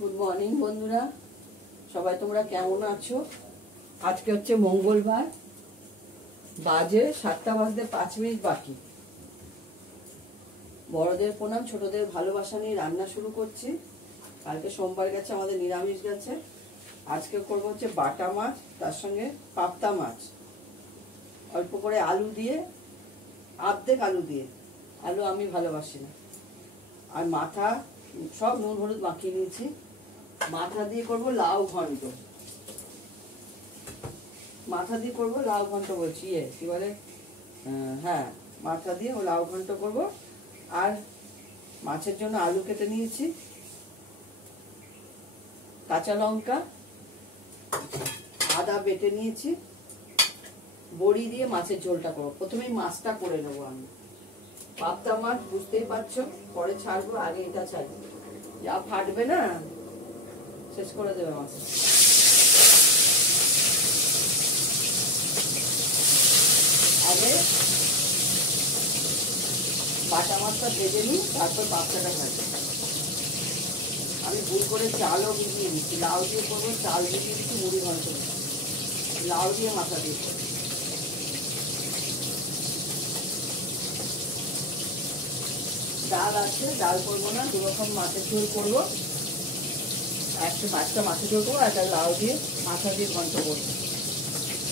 Good morning বন্ধুরা, সবাই তোমরা কেমন আছো? আজকে হচ্ছে মঙ্গলবার, বাজে 7টা বাজতে 5 মিনিট বাকি। বড়দের প্রণাম, ছোটদের ভালোবাসা নিয়ে রান্না শুরু করছি। কালকে সোমবার গেছে, আমাদের নিরামিষ গেছে। আজকে করবো হচ্ছে বাটা মাছ, তার সঙ্গে পাবদা মাছ, অল্প করে আলু দিয়ে, অর্ধেক আলু দিয়ে। আলু আমি ভালোবাসি না। আর মাথা সব নুন হলুদ মাখিয়ে নিয়েছি। মাথা দিয়ে করবো লাউ ঘন্ট। মাথা দিয়ে করবো লাউ ঘন্ট বলছি, কি বলে, হ্যাঁ, মাথা দিয়ে ও লাউ ঘন্ট করবো। আর মাছের জন্য আলু কেটে নিয়েছি, কাঁচা লঙ্কা, আদা বেটে নিয়েছি, বড়ি দিয়ে মাছের ঝোলটা করবো। প্রথমেই মাছটা করে নেবো আমি। পাবদা মাছ বুঝতেই পারছো, পরে ছাড়বো, আগে এটা ছাড়বো। যা ফাটবে না, শেষ করে দেবে মাছ। আগে বাটা মাছটা ভেজে নিই, তারপর পাবদাটা ভাজবো। আমি ভুল করে চালও ভিজিয়ে দিচ্ছি, লাউ দিয়ে করবো, চাল ভিজিয়ে দিচ্ছি, মুড়ি ঘন্ট লাউ দিয়ে মাথা দিয়ে করবো। ডাল আছে, ডাল করবো না, 2 রকম মাছের ঝোল করবো। একটা মাছের ঝোল করবো, একটা লাউ দিয়ে মাথা দিয়ে ঘন্ট করবো।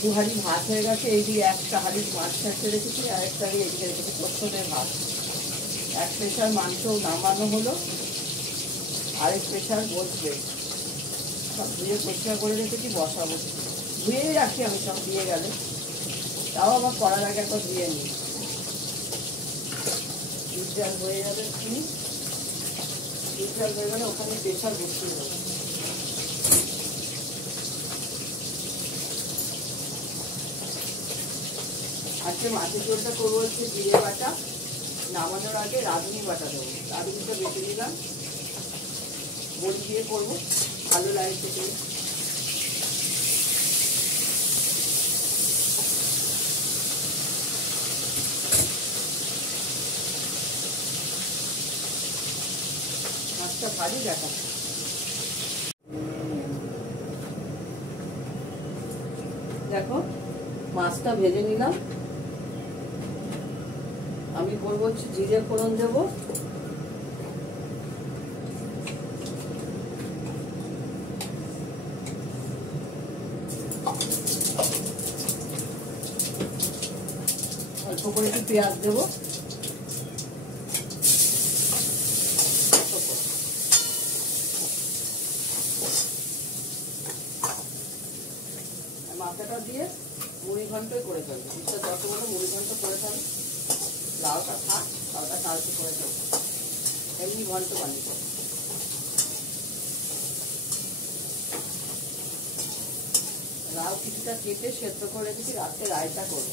2 হাঁড়ি ভাত হয়ে গেছে। এই দিয়ে একটা হাঁড়ি মাছ ছাড়তে রেখেছি, আর একটা হাঁড়ি এদিকে রেখেছি পোস্তদের ভাত। এক প্রেশার মাংস নামানো হলো, আরেক প্রেশার বসবে। সব ধুয়ে পরিষ্কার করে রেখেছি, বসাবো। ধুয়েই রাখি আমি, সব দিয়ে গেলে। তাও আবার করার আগে একবার ধুয়ে নিই। দুধ হয়ে যাবে, দুধ হয়ে গেলে ওখানে প্রেশার বসিয়ে দেবো। আজকে মাছের ঝোলটা করবো হচ্ছে জিরে বাটা, নামানোর আগে রাঁধুনি বাটা দেবো। রাঁধুনিটা বেটে নিলাম, বড়ি দিয়ে করবো, ভালো লাগে খেতে। মাছটা ভালো দেখা, দেখো মাছটা ভেজে নিলাম। আমি করবো হচ্ছে জিরে ফোড়ন দেবো, অল্প করে একটু পেঁয়াজ দেবো, মাথাটা দিয়ে মুড়ি ঘন্টই করে ফেলবো। ইচ্ছা যত বড় মুড়ি ঘন্ট করে ফেলবো। লাউটা থাক, লাউটা কালকে করে ফেলবো, এমনি ঘন্ট বানিয়ে দেবো। লাউ কিছুটা কেটে সেদ্ধ করে রেখেছি, রাত্রে রায়তা করবো।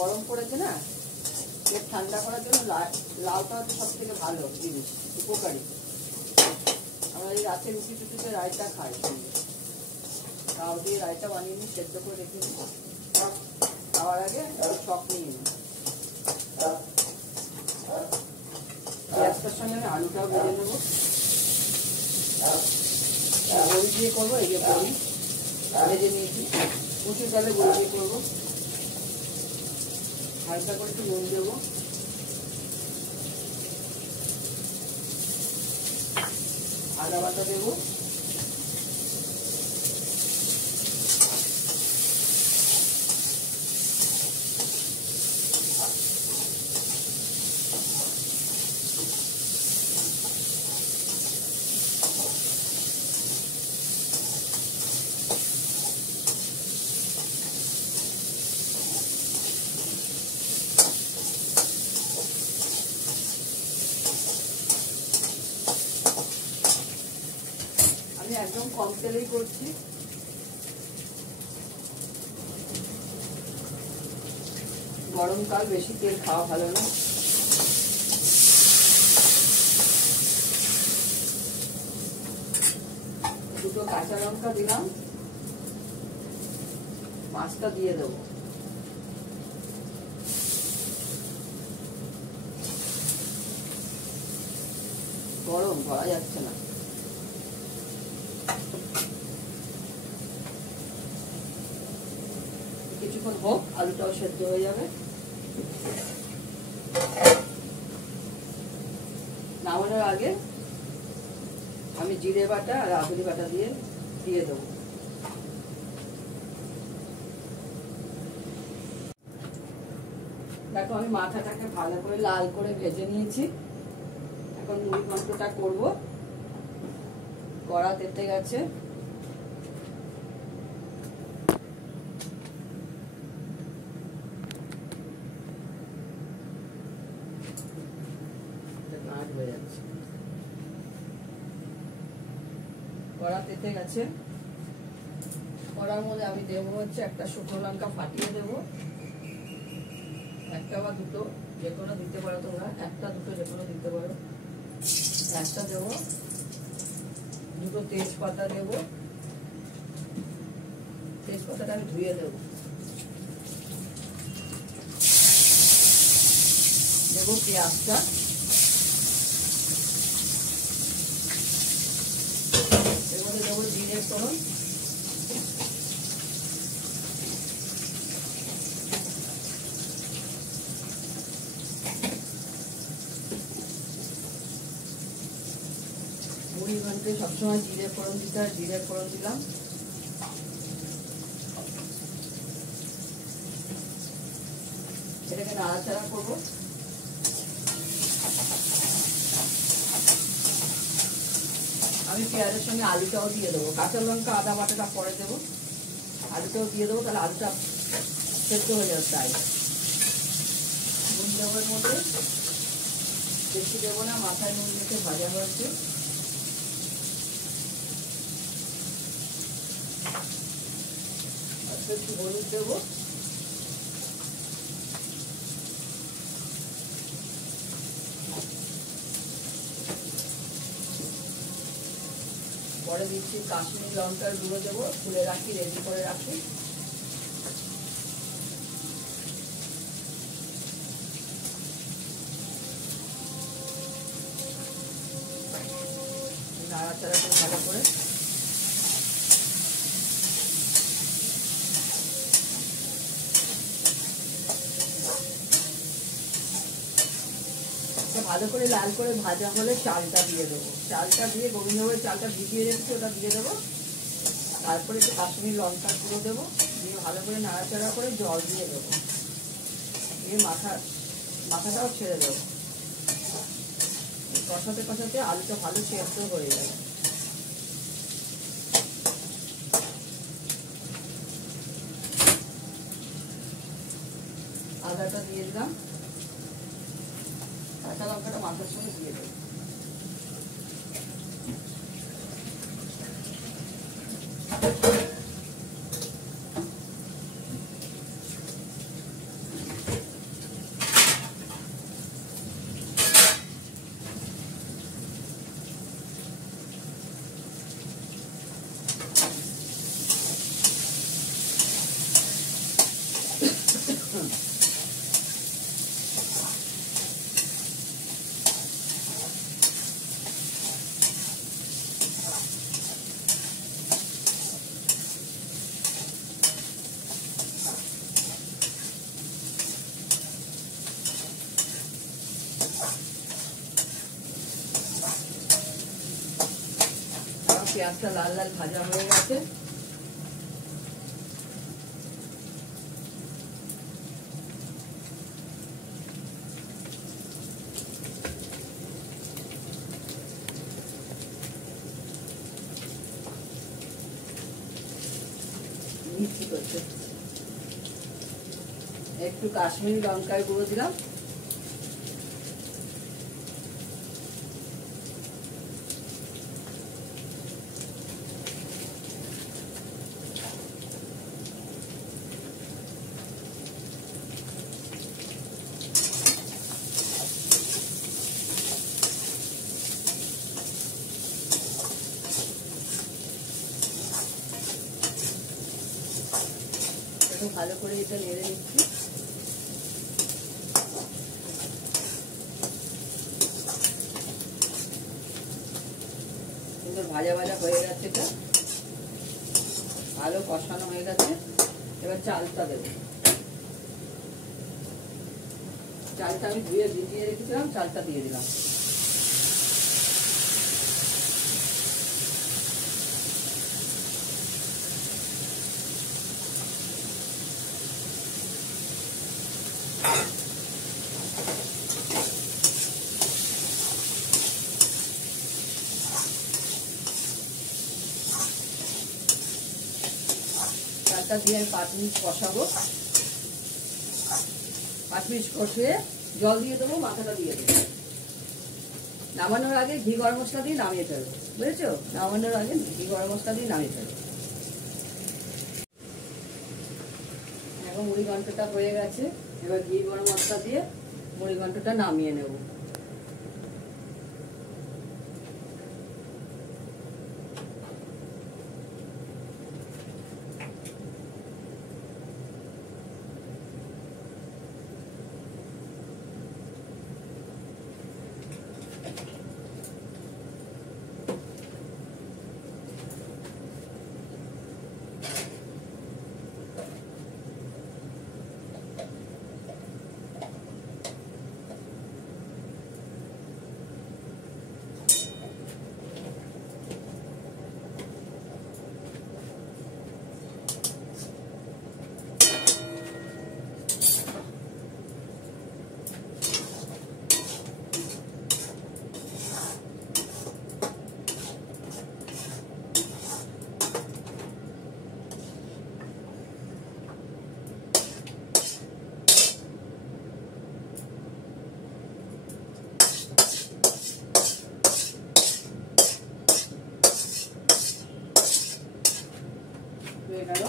গরম পড়েছে না, পেট ঠান্ডা করার জন্য লাউটা হচ্ছে সব থেকে ভালো জিনিস, উপকারী। আমরা এই রাতে রুটি টুটিতে রায়তা খাই, লাউ দিয়ে রায়তা বানিয়ে নিই, সেদ্ধ করে রেখে নিই। খাওয়ার আগে শখ নিয়ে নিই। পেঁয়াজটার সঙ্গে আমি আলুটাও ভেজে নেবো। বড়ি দিয়ে করবো, এই যে বড়ি ভেজে নিয়েছি, মুসুর ডালে বড়ি দিয়ে করবো। হালকা করে একটু নুন দেবো, আদা বাটা দেবো, একদম কম তেলেই করছি। গরমকাল, বেশি তেল খাওয়া ভালো না। দুটো কাঁচা লঙ্কা দিলাম, মাছটা দিয়ে দেবো। গরম, ধরা যাচ্ছে না। কিছুক্ষণ হোক, আলুটাও সেদ্ধ হয়ে যাবে। নামানোর আগে আমি জিরে বাটা আর আদুরি বাটা দিয়ে দেবো। দেখো আমি মাথাটাকে ভালো করে লাল করে ভেজে নিয়েছি। এখন মুড়ি ঘন্টটা করবো। কড়া তেতে গেছে, কড়া তেতে গেছে। কড়ার মধ্যে আমি দেবো হচ্ছে একটা শুকনো লঙ্কা ফাটিয়ে দেবো, একটা বা দুটো, যে কোনো দিতে পারো তোমরা, একটা দুটো যে কোনো দিতে পারো। একটা দেবো, দুটো তেজপাতা দেবো, তেজপাতাটা আমি ধুয়ে দেবো। দেবো পেঁয়াজটা, এর মধ্যে দেবো জিরে ফোড়ন, মুড়ি ঘন্টে সবসময় জিরে ফোড়ন দিতে হয়, জিরে ফোড়ন দিলাম। এটাকে নাড়াচাড়া করবো। আমি পেঁয়াজের সঙ্গে আলুটাও দিয়ে দেবো, কাঁচা লঙ্কা আদা বাটাটা পরে দেবো, আলুটাও দিয়ে দেবো, তাহলে আলুটা সেদ্ধ হয়ে যাবে। তাই নুন দেবো এর মধ্যে, বেশি দেবো না, মাথায় নুন মেখে ভাজা হয়েছে। একটু হলুদ দেবো, পরে দিচ্ছি কাশ্মীরি লঙ্কার গুঁড়ো দেবো, তুলে রাখি, রেডি করে রাখি। নাড়াচাড়া করে ভালো করে ভালো করে লাল করে ভাজা হলে চালটা দিয়ে দেবো। চালটা দিয়ে গোবিন্দভোগের চালটা ভিজিয়ে রেখেছি, ওটা দিয়ে দেবো। তারপরে একটু কাশ্মীরি লঙ্কা গুঁড়ো দেবো, দিয়ে ভালো করে নাড়াচাড়া করে জল দিয়ে দেবো, দিয়ে মাথাটাও ছেড়ে দেবো। কষাতে কষাতে আলুটা ভালো সেদ্ধ হয়ে যাবে। আদাটা দিয়ে দিলাম, কাঁচা লঙ্কাটা মাথার সঙ্গে দিয়ে দেবো। পেঁয়াজটা লাল লাল ভাজা হয়ে গেছে। মিষ্টি করছে, একটু কাশ্মীরি লঙ্কার গুঁড়ো দিলাম, তো ভালো করে এটা নেড়ে নিচ্ছি। সুন্দর ভাজা ভাজা হয়ে গেছে, এটা ভালো কষানো হয়ে গেছে। এবার চালটা দেবো। চালটা আমি ধুয়ে ভিজিয়ে রেখেছিলাম, চালটা দিয়ে দিলাম। চালটা দিয়ে আমি 5 মিনিট কষাবো। 5 মিনিট কষিয়ে জল দিয়ে দেবো, মাথাটা দিয়ে দেবো। নামানোর আগে ঘি গরম মশলা দিয়ে নামিয়ে ফেলবো, বুঝেছো? নামানোর আগে ঘি গরম মশলা দিয়ে নামিয়ে ফেলবো। এখন মুড়ি ঘন্টটা হয়ে গেছে। এবার ঘি গরম মশলা দিয়ে মুড়ি ঘন্টটা নামিয়ে নেব। হয়ে গেল।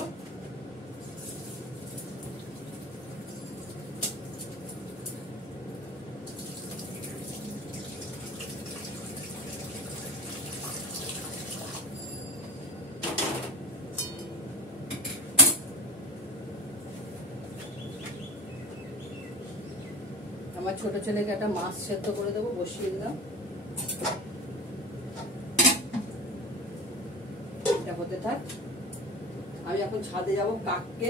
আমার ছোট ছেলেকে একটা মাছ সেদ্ধ করে দেবো, বসিয়ে দিলাম। এটা হতে থাক। আমি এখন ছাদে যাব কাককে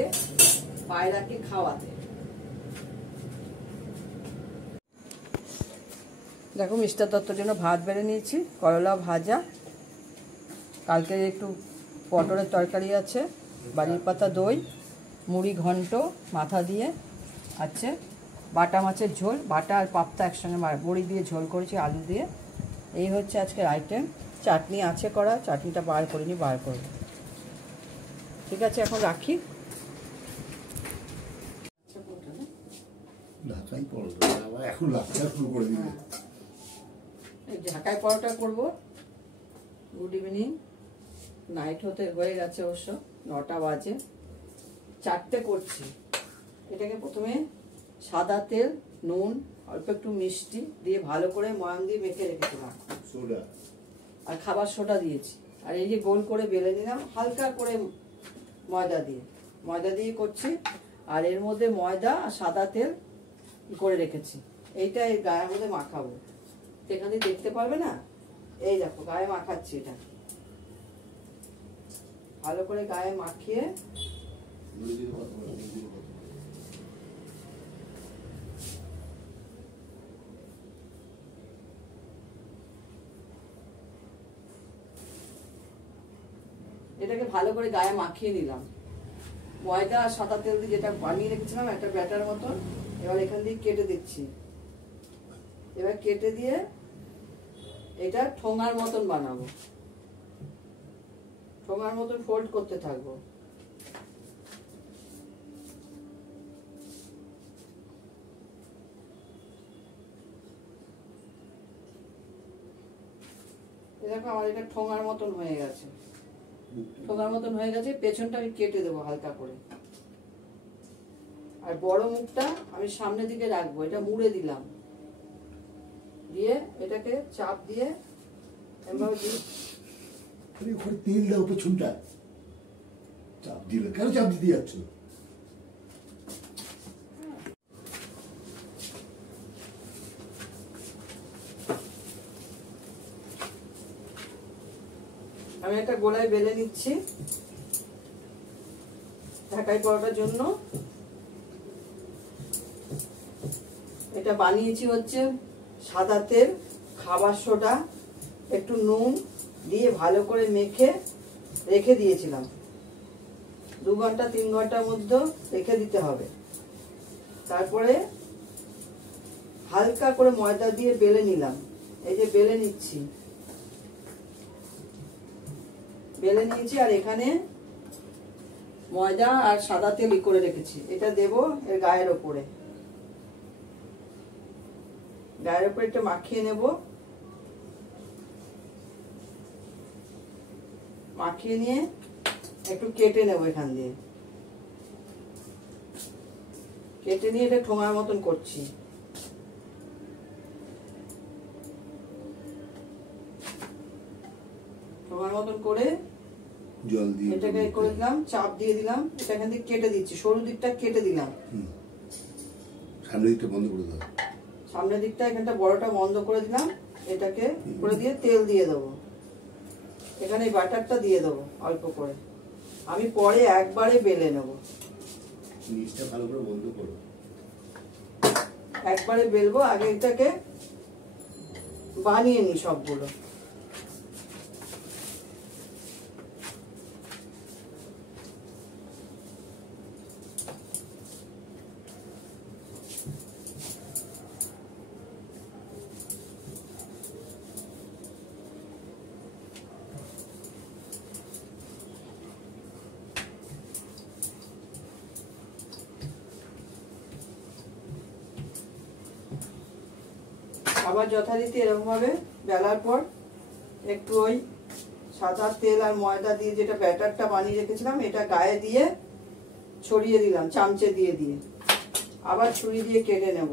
পায়রাকে খাওয়াতে। দেখো মিস্টার দত্তর জন্য ভাত বেড়ে নিয়েছি, করলা ভাজা, কালকে একটু পটলের তরকারি আছে, বাড়ির পাতা দই, মুড়ি ঘন্ট মাথা দিয়ে আছে, বাটা মাছের ঝোল, বাটা আর পাপ্তা একসঙ্গে বড়ি দিয়ে ঝোল করেছি আলু দিয়ে। এই হচ্ছে আজকের আইটেম। চাটনি আছে করা, চাটনিটা বার করিনি, বার করব। ঠিক আছে, এখন রাখি। ঢাকায় পরোটা করবো। Good evening. নাইট হতে হয়ে গেছে অবশ্য, 9টা বাজে। 4টে করছি। এটাকে প্রথমে সাদা তেল, নুন, অল্প একটু মিষ্টি দিয়ে ভালো করে ময়াম দিয়ে মেখে রেখেছিলাম, আর খাবার সোডা দিয়েছি। আর এই যে গোল করে বেলে নিলাম হালকা করে ময়দা দিয়ে করছি। আর এর মধ্যে ময়দা আর সাদা তেল করে রেখেছি। এইটা এই গায়ের মধ্যে মাখাবো। এখানে দেখতে পারবে না, এই দেখো গায়ে মাখাচ্ছি। এটা ভালো করে গায়ে মাখিয়ে এটাকে ভালো করে গায়ে মাখিয়ে নিলাম। ময়দা আর সাদা তেল দিয়ে যেটা বানিয়ে রেখেছিলাম একটা ব্যাটার মতন। এবার এখান দিয়ে কেটে দিচ্ছি। এবার কেটে দিয়ে এটা ঠোঙার মতন বানাবো। ঠোঙার মতন ফোল্ড করতে থাকবো। দেখো আমার এটা ঠোঙার মতন হয়ে গেছে। ঠোঙার মতন হয়ে গেছে। পেছনটা আমি কেটে দেবো হালকা করে। আর বড় মুখটা আমি সামনের দিকে রাখবো। এটা মুড়ে দিলাম, দিয়ে এটাকে চাপ দিয়ে তেল দাও পেছনটা, চাপ দিলে কেন চাপ দিতে যাচ্ছ? আমি একটা গোলায় বেলে নিচ্ছি ঢাকাই পরোটার জন্য। এটা বানিয়েছি হচ্ছে সাদা তেল, খাবার সোডা, একটু নুন দিয়ে ভালো করে মেখে রেখে দিয়েছিলাম। 2 ঘন্টা 3 ঘন্টার মধ্যে রেখে দিতে হবে। তারপরে হালকা করে ময়দা দিয়ে বেলে নিলাম। এই যে বেলে নিচ্ছি, বেলে নিয়েছি। আর এখানে ময়দা আর সাদা তেল করে রেখেছি, এটা দেব এর গায়ের ওপরে। গায়ের ওপরে একটু মাখিয়ে নেব। মাখিয়ে নিয়ে একটু কেটে নেব, এখান দিয়ে কেটে নিয়ে এটা ঠোঙার মতন করছি। ঠোঙার মতন করে জল দিয়ে এটাকে করে দিলাম, চাপ দিয়ে দিলাম। এটা এখান থেকে কেটে দিচ্ছি, সরু দিকটা কেটে দিলাম। সামনের দিকটা বন্ধ করে দাও। সামনের দিকটা এখানটা বড়টা বন্ধ করে দিলাম। এটাকে করে দিয়ে তেল দিয়ে দেবো। এখানে বাটারটা দিয়ে দেবো অল্প করে। আমি পরে একবারে বেলে নেব। নিচটা ভালো করে বন্ধ করো। একবারে বেলবো, আগে এটাকে বানিয়ে নি সবগুলো। আবার যথারীতি এরকম ভাবে বেলার পর একটু ওই সাদা তেল আর ময়দা দিয়ে যেটা ব্যাটারটা বানিয়ে রেখেছিলাম এটা গায়ে দিয়ে ছড়িয়ে দিলাম, চামচে দিয়ে দিয়ে। আবার ছুরি দিয়ে কেটে নেব,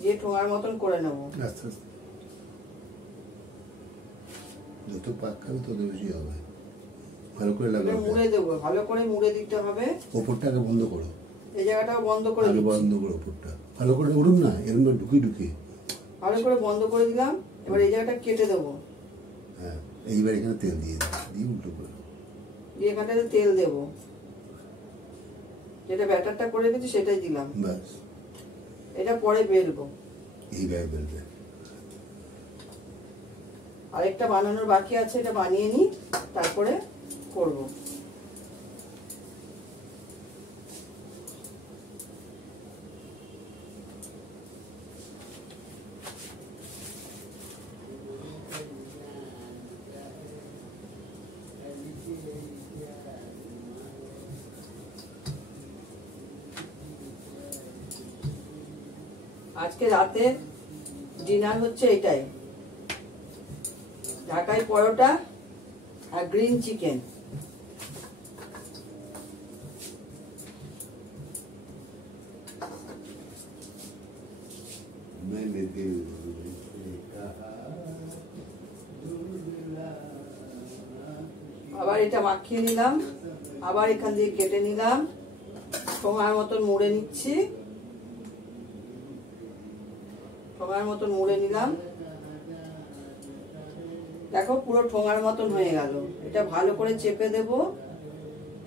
দিয়ে ঠোঙার মতন করে নেব। আস্তে আস্তে যত পাকাবে তত বেশি হবে। ভালো করে লাগাবে, মুড়ে দেবো, ভালো করে মুড়ে দিতে হবে। ওপরটাকে বন্ধ করো, এই জায়গাটাও বন্ধ করে আগে দিচ্ছি। বন্ধ করো ওপরটা। ভালো করে উড়ুন না, এরকম ঢুকিয়ে ঢুকিয়ে। ভালো করে বন্ধ করে দিলাম। এবার এই জায়গাটা কেটে দেবো। হ্যাঁ, এইবার এখানে তেল দিয়ে দাও, দিয়ে উল্টো করে দাও। দিয়ে এখানটাতে তেল দেবো, যেটা ব্যাটারটা করে রেখেছি সেটাই দিলাম। ব্যাস, এটা পরে বেলবো। এইভাবে বেলবে। আরেকটা বানানোর বাকি আছে, এটা বানিয়ে নিই তারপরে করব। আজকে রাতে ডিনার হচ্ছে এটাই, ঢাকাই পরোটা আর গ্রিন চিকেন। আবার এটা মাখিয়ে নিলাম, আবার এখান দিয়ে কেটে নিলাম, ঠোঙার মতন মুড়ে নিচ্ছি। ঠোঙার মতন মুড়ে নিলাম। দেখো পুরো ঠোঙার মতন হয়ে গেল। এটা ভালো করে চেপে দেব।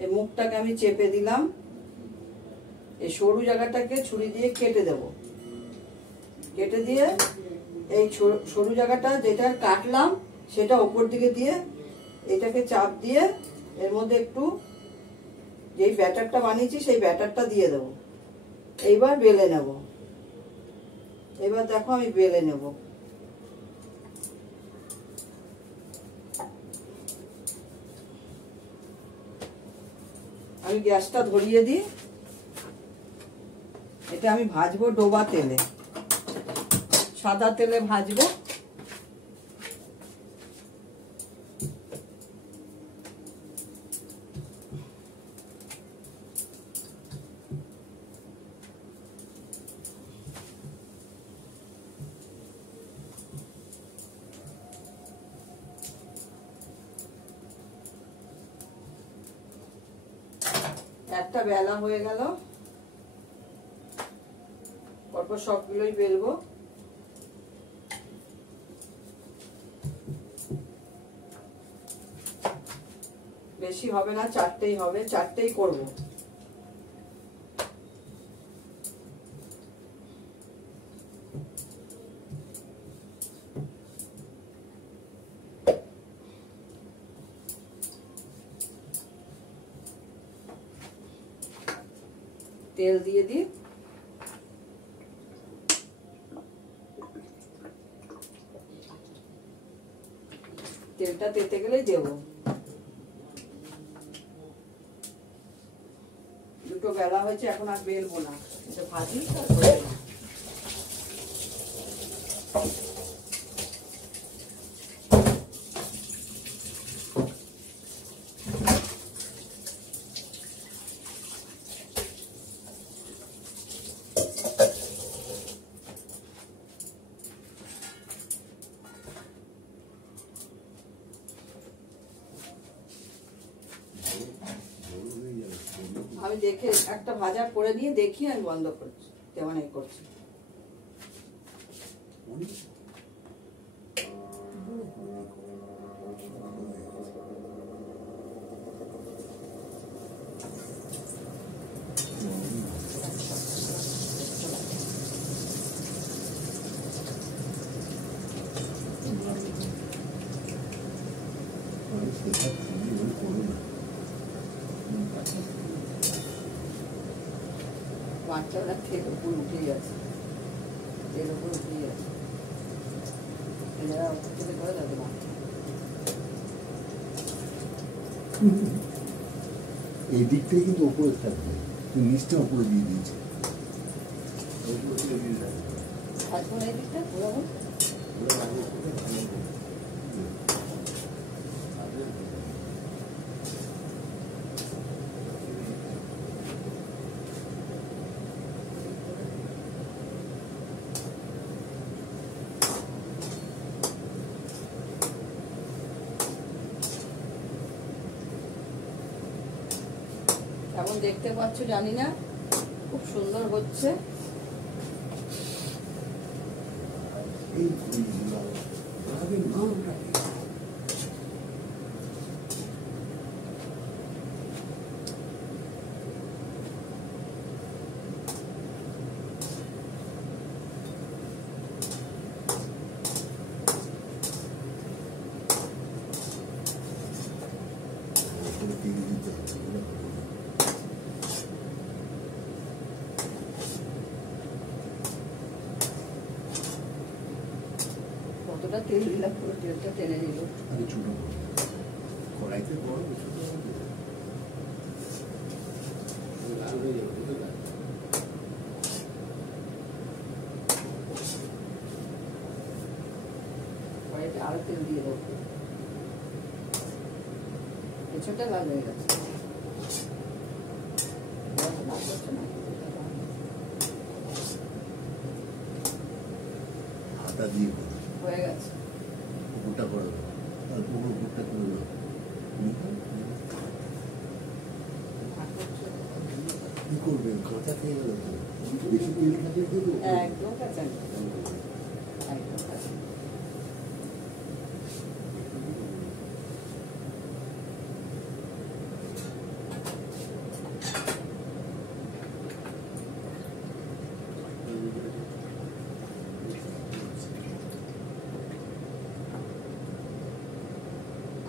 এই মুখটাকে আমি চেপে দিলাম। এই সরু জায়গাটাকে ছুরি দিয়ে কেটে দেব। কেটে দিয়ে এই সরু জায়গাটা যেটা কাটলাম সেটা উপর দিকে দিয়ে এটাকে চাপ দিয়ে এর মধ্যে একটু যেই ব্যাটারটা বানিয়েছি সেই ব্যাটারটা দিয়ে দেব। এইবার বেলে নেব। এবার দেখো আমি বেলে নেব। আমি গ্যাসটা ধরিয়ে দিই। এটা আমি ভাজবো ডোবা তেলে, সাদা তেলে ভাজবো। একটা বেলা হয়ে গেল, পরপর সবগুলোই বেলবো। বেশি হবে না, 4টেই হবে, 4টেই করব। তেল দিয়ে দিই। তেলটা তেতে গেলেই দেবো। দুটো বেলা হয়েছে, এখন আর বেলবো না, এটা ভাজি তারপরে আমি দেখে একটা ভাজা করে নিয়ে দেখি, আমি বন্ধ করছি, তেমন এই করছি। বাচ্চারা তেল উপর উঠে যাচ্ছে, তেল উপর উঠে যাচ্ছে, তেলে করে যাবে না। এই দিকটাই কিন্তু ওপরে থাকবে, তুই নিচটা ওপরে দিয়ে দিয়েছে। এখন এই দিকটা পুরো কেমন দেখতে পাচ্ছ জানি না, খুব সুন্দর হচ্ছে। কতটা তেল দিলাম, পুরো তেলটা টেনে নিল। আমি ছোট কড়াইতে বড় ছোট লাল হয়ে যাবে, বুঝতে পারছি। কড়াইতে আরো তেল দিয়ে দেবো, পেছনটা লাল হয়ে গেছে। হাতা দিয়ে হয়ে গেছে, উপরটা করে দেবো, আর পুরো উপরটা করে দেবো। কি করবেন, কাঁচা খেয়ে গেল তো, বেশি তেল খাতে দেবো। একদম কাঁচা, একদম কাঁচা।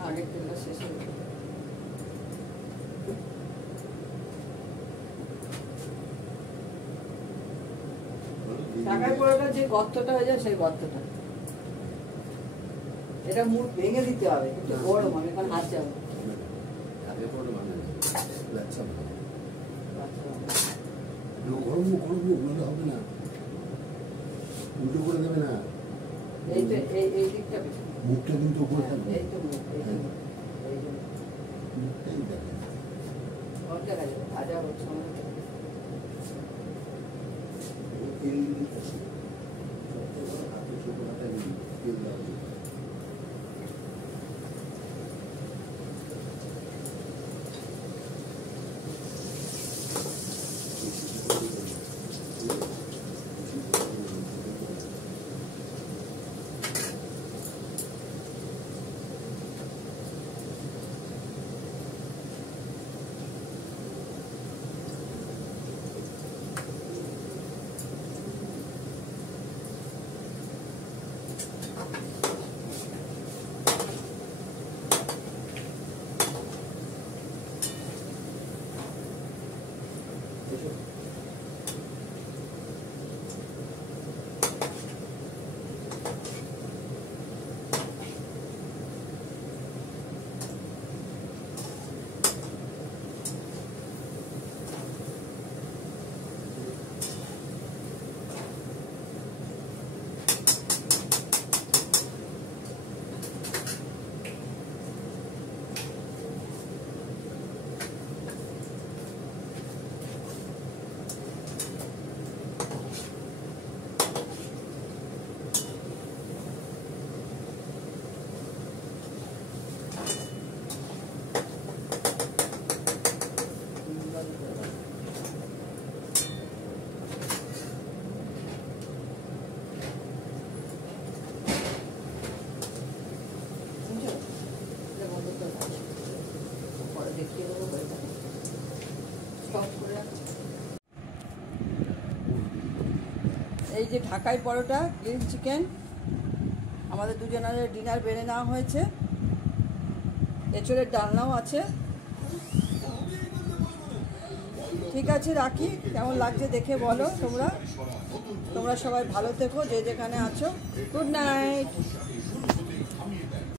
আগের তেলটা শেষ হয়ে গেল। টাকার পরোটা যে গর্তটা হয়ে যায়, সেই গর্তটা, এটা মুখ ভেঙে দিতে হবে, একটু গরম, আমি এখন হাত যাবো। গরম গরম নইলে হবে না, উল্টো করে দেবে না। এই তো এই দিকটা বেশি, মুখটা কিন্তু উপরে থাকবে। এই তো মুখ, এই তো মুখ, এই জন্য মুখটাই দেখে সব দেখা যাবে, ভাজা হচ্ছে আমাদের। তেল দিতেছে, হাতে ছোট হাতে তেল দেওয়া উচিত। এই যে ঢাকাই পরোটা, গ্রিন চিকেন, আমাদের দুজনের ডিনার বেড়ে নেওয়া হয়েছে। এঁচড়ের ডালনাও আছে। ঠিক আছে, রাখি। কেমন লাগছে দেখে বলো তোমরা। তোমরা সবাই ভালো থেকো, যে যেখানে আছো। Good night.